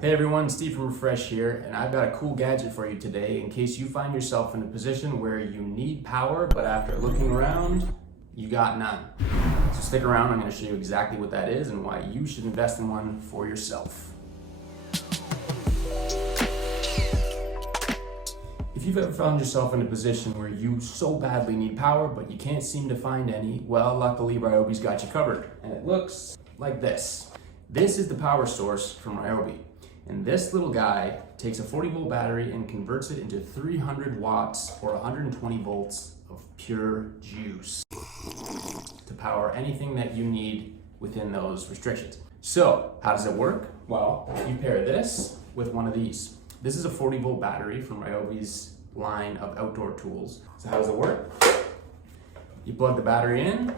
Hey everyone, Steve from Refresh here, and I've got a cool gadget for you today in case you find yourself in a position where you need power, but after looking around, you got none. So stick around, I'm going to show you exactly what that is and why you should invest in one for yourself. If you've ever found yourself in a position where you so badly need power, but you can't seem to find any, well, luckily Ryobi's got you covered, and it looks like this. This is the power source from Ryobi. And this little guy takes a 40-volt battery and converts it into 300 watts or 120 volts of pure juice to power anything that you need within those restrictions. So, how does it work? Well, you pair this with one of these. This is a 40-volt battery from Ryobi's line of outdoor tools. So how does it work? You plug the battery in,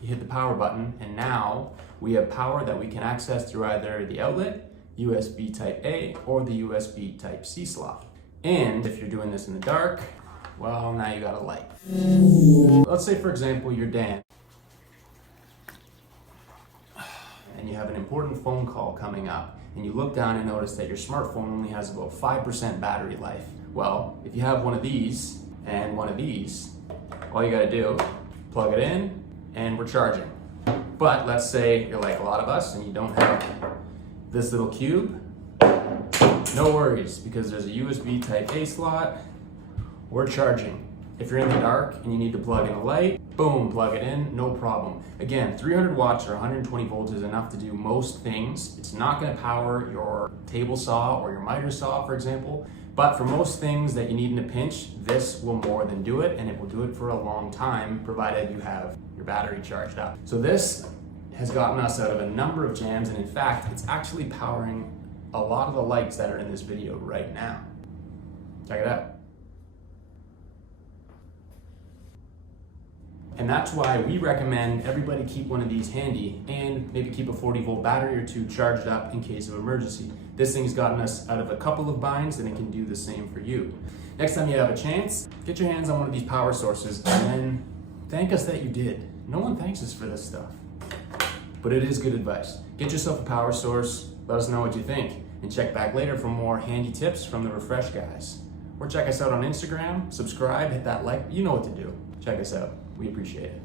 you hit the power button, and now we have power that we can access through either the outlet, USB type A, or the USB type C slot. And if you're doing this in the dark, well, now you got a light. Let's say, for example, you're Dan, and you have an important phone call coming up, and you look down and notice that your smartphone only has about 5% battery life. Well, if you have one of these and one of these, all you gotta do, plug it in, and we're charging. But let's say you're like a lot of us and you don't have this little cube, no worries, because there's a USB type A slot, we're charging. If you're in the dark and you need to plug in a light, boom, plug it in, no problem. Again, 300 watts or 120 volts is enough to do most things. It's not gonna power your table saw or your miter saw, for example, but for most things that you need in a pinch, this will more than do it, and it will do it for a long time, provided you have your battery charged up. So this has gotten us out of a number of jams, and in fact, it's actually powering a lot of the lights that are in this video right now. Check it out. And that's why we recommend everybody keep one of these handy and maybe keep a 40-volt battery or two charged up in case of emergency. This thing's gotten us out of a couple of binds, and it can do the same for you. Next time you have a chance, get your hands on one of these power sources and then thank us that you did. No one thanks us for this stuff, but it is good advice. Get yourself a power source, let us know what you think, and check back later for more handy tips from the Refresh guys. Or check us out on Instagram, subscribe, hit that like, you know what to do. Check us out. We appreciate it.